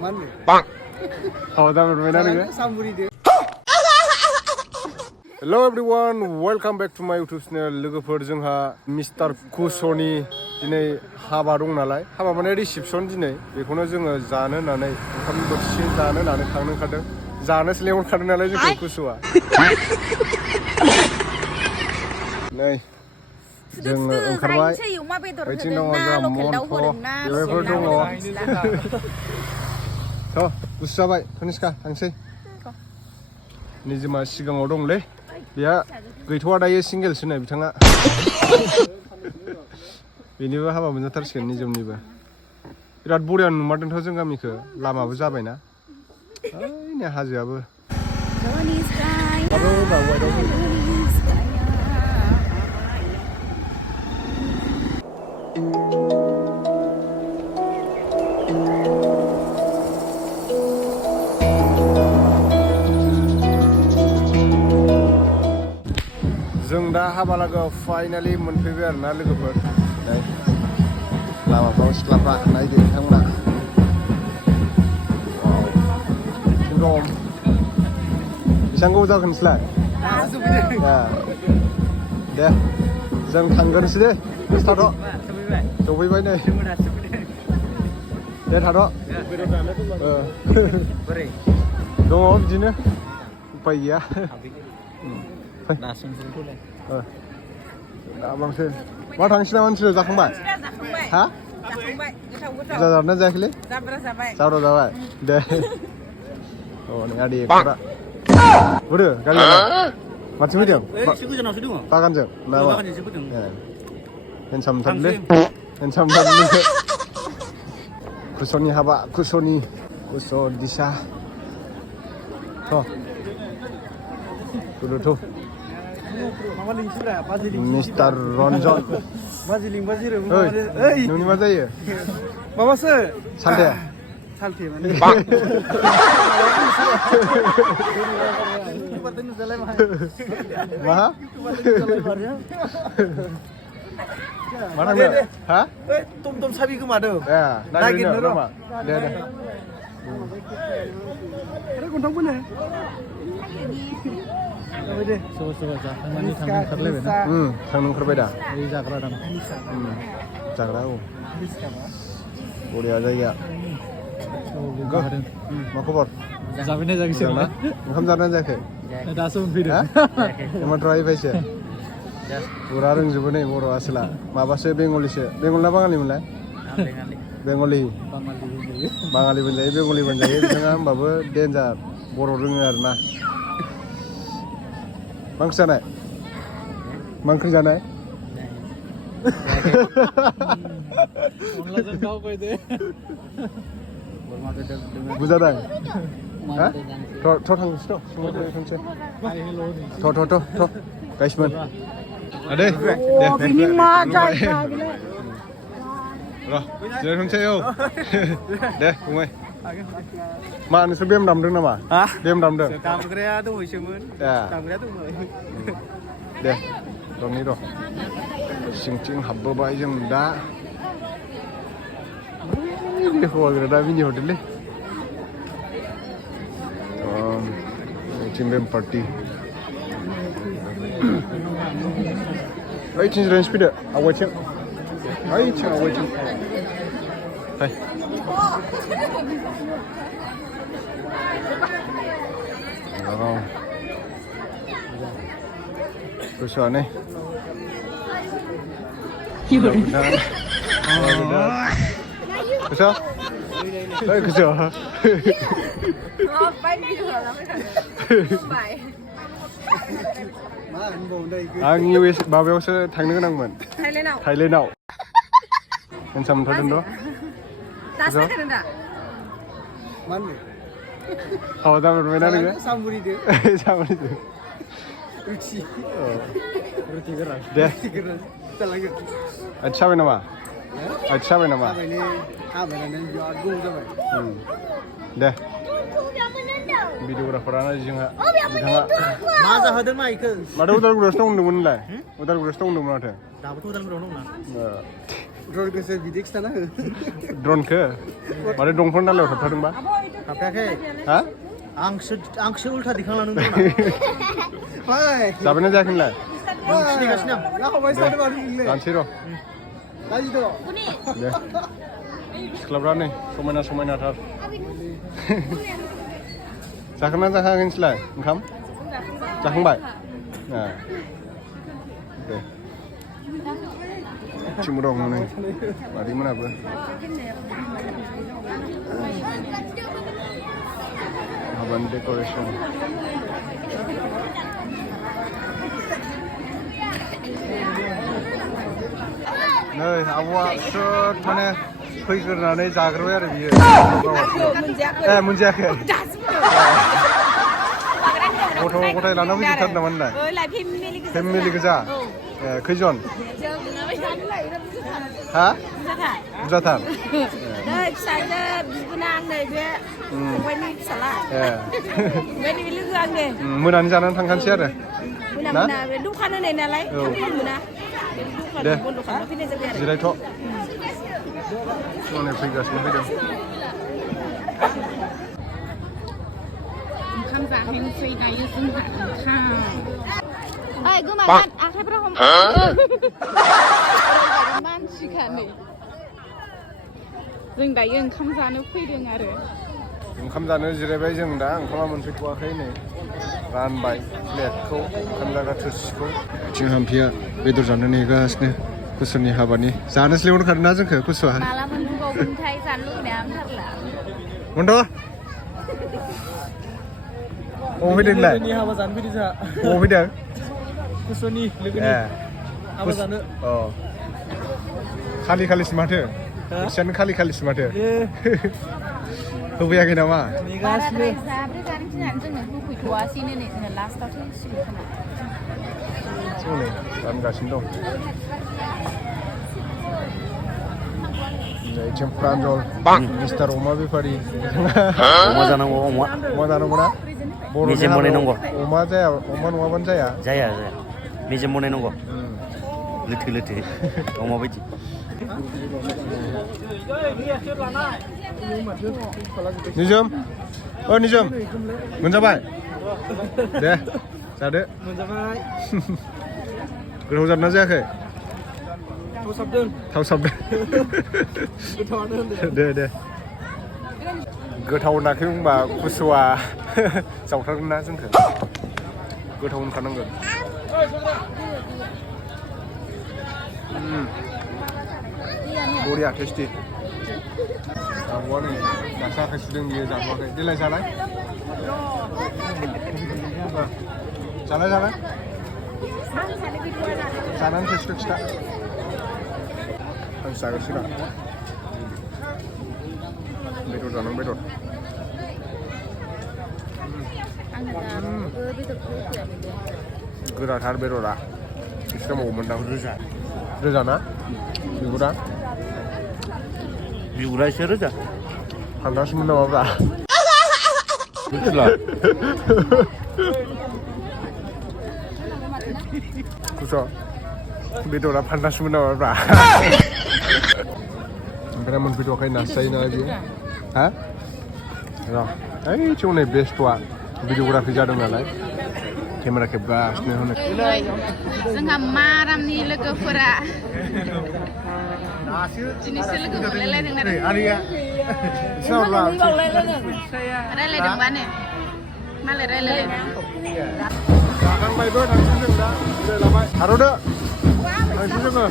Bang. Hello everyone, welcome back to my YouTube channel. लोगोफोर जोंहा mister कुशनि दिनै हाबा दं नालाय हाबा माने रिसेपसन दिनै बेखौनो जोङो जानो होननानै ओंखाम बोथिसे जानो होननानै थांनो ओंखारदों जानोसो लेंहरखादों नालाय जोंखौ कुशआ नै जोङो ओंखारबाय ओइथिं दङ जोंहा मन्थ' बेवहायफोर दङ थ' गुसु जाबाय कनिष्का थांसै निजिमा सिगाङाव दंलै बेहा गैथ'वा दायो सिंगेलसो नै बिथाङा बेनिबो हाबा मोनजाथारसिगोन निजमनिबो बिराद बरिया नुमारदोंथ' जों गामिखौ लामाबो जाबायना ओइनै हाजोआबो जों दा हाबालागोआव फाइनालि मोनफैबाय आरोना लोगोफोर लामाफ्राव सिख्लाफ्रा नायदो बिथांमोना दम बेसेबां गोबाव जागोन नोंसोरलाय दे जों थांगोनसै दे थाथ' सफैबाय नै दे थाथ' दङ बिदिनो उपाय गैया बांसिन मा थांसै नामा नोंसोर जाखांबाय हा बुरजा जादोंना जायाखैलै जाब्रा जाबाय दे अ नै आदै एकरा बोरो गारिया माथिं फैदों बागानजों नामा हेन्डसाम थारलै हेन्डसाम थारलै कुशनि हाबा कुशनि कुश दिशा थ' कुदुथ' मिस्टार रन्जन नोंनि मा जायो माबासो सालथे माने मा मा थांनो हा टम साबि गोमादों नागिरनो नामा दे दे गन्थं बोनो थांनो ओंखारबाय दा जाग्रा दां जाग्रा औ बरिया जायगाया मा खबर जाबायना जायाखै ओंखाम जादोंना जायाखै दासो मोनफैदों माथ्र' फैसे फुरा रोंजोबो नै बर' आसोला माबासो बेंगलिसो बेंगल ना बाङालिमोनलाय बेंगलि बाङालिबो जायो बेंगलिबो जायो बिथाङा होमबाबो डेन्जार बर' रोङो आरोना मा ओंख्रि जानाय मा ओंख्रि जानाय बुजादों थ' थांसै थ' गाइसमोन आदै र' जिरायथ'नोसै औ दे फंबाय मा नोंसोर बेम दामदों नामा बेम दामदों दामग्राया दंहैसोमोन दामग्राया दंमोन दे र'नि र' सिंथिं हाबबोबाय जों दा हौवाग्रा दा मिनि हरदोंलै ओइथिं बेम पार्टि ओइथिं जिरायनोसै फैदो आवगायथिं ओइथिं आवगायथिं फाय गोसोआ नै गोसोआ ओइ गोसोआ आं US माबायावसो थांनो गोनांमोन थाइलेण्डआव हेन्डसाम मोनथारदों दासो फैदों दा हाबा जाबायना नोङो सामुरिदो रुटि दे आथि जाबाय नामा दे भिडिअग्राफारानो जोंहा बिथाङा मा जाहोदों माइखो माथो उदालगुरियावसो दं होनदोंमोन नोंलाय उदालगुरियावसो दं होनदोंमोन माथो दाबोथ' उदालगुरियाव दं ना ड्रनखौसो बिदि खिथाना हो ड्रनखौ माने दंफां दालायाव थाबथादोंबा हाबखायाखै हा आंसो उल्था दिखांलांदों फाय जाबायना जायाखै नोंलाय सिनेगासिनो आं लाखाबाय सानो मानो नोंलाय जानोसै र' लाजिद' दे सिख्लाफ्रा नै समायना समायनाथार जाखांना जाखाङाखै नोंसोरलाय ओंखाम जाखांबाय दे थिंबो दं नै मादैमोनाबो हाबानि डेक'रेसन नै आब'आ सोब माने फैग्रोनानै जाग्रोबाय आरो बियो मोनजायाखै गथ' गथाय लाना फैजोबथार नामा होनलाय फेमिलि गोजा खैजन हा बुरजाथार फिसाजो बिबोना आं नैबे फंबायनि फिसाला फंबायनि बे लोगो आं दे मोनानि जानानै थांखानोसै आरो मोना बे दखान होनाय नालाय थाब मोना दे बन्द' खालामना फैनाय जाबाय आरो जिरायथ' हनै फैगासिनो फैदों ओंखाम जाहैनोसै दायो जोंहा ओंखाम ओइ गोमागोन आखाइफ्रा मानसिखानो जों दायो ओंखाम जानो फैदों आरो ओंखाम जानो जिरायबाय जों दा ओंखामा मोनफैथ'वाखै नै रानबाय प्लेटखौ ओंखाम जाग्रा थोरसिखौ आथिं हामफिया बेदर जानो नेगासिनो कुसुनि हाबानि जानोसो लेंहरखादोंना जोंखौ कुसुआ माला मोनबावगोनथाय जानो लुबैनाया आंथारला मोनथ' अबाव फैदों नोंलाय हाबा जानो फैदों जोंहा अबाव फैदों कुसुनि लोगोनि हाबा जानो अ खालि खालिसो माथो एसेयानो खालि खालिसो माथो होफैयाखै नामा नेगासिनो जाब्रै जानो गिनानै जोंनो होफैथ'वासैनो नै जोङो लास्टावसो होसिगोन खोमा नै रानगासिनो दं नैथिं प्रान्जल मिस्टार अमा बेफारि अमा जानांगौ अमा जानांगौ ना मेजेम बनायनांगौ अमा जाया अमा नङाबानो जाया जाया मेजेम बनायनांगौ लोथो लोथो अमा बायदि निजोम निजोम मोनजाबाय दे जादो मोनजाबाय गोथाव जादोंना जायाखै थाव साबदों गोथावानो होनदों दे गोथाव होनाखै बुंबा कुसुआ जावथारगोन ना जोंखौ गोथाव होनखानांगोन बरिया टेस्टि आब'आ नै दासो आखाइ सुदों बियो जाथ'वाखै देलाय जालाय जानानै टेस्टखौ खिथा आं जागोनसै ना बेदर जानां बेदर गोराथार बेदरा एसे दंबावोमोन दां रोजा ना बिगुरा एसे रोजा फानदासमोन नामाब्रा कुस' बेदरा फानदासमोन नामाब्रा ओमफ्राय मोनफैथ'वाखै नास्राय नालाय बियो हा र' ओइ हनै बेस्थ'आ भिडिअग्राफि जादों नालाय केमेरा खेबगासिनो हनै जोंहा मारामनि लोगोफोरा दिनैसो लोगो मोनलायलायदों रायलायदोंबानो मालाय रायलायलायदों जाखांबायबो थांसै जों दा जिरायलाबाय थार'दो थांसै जोङो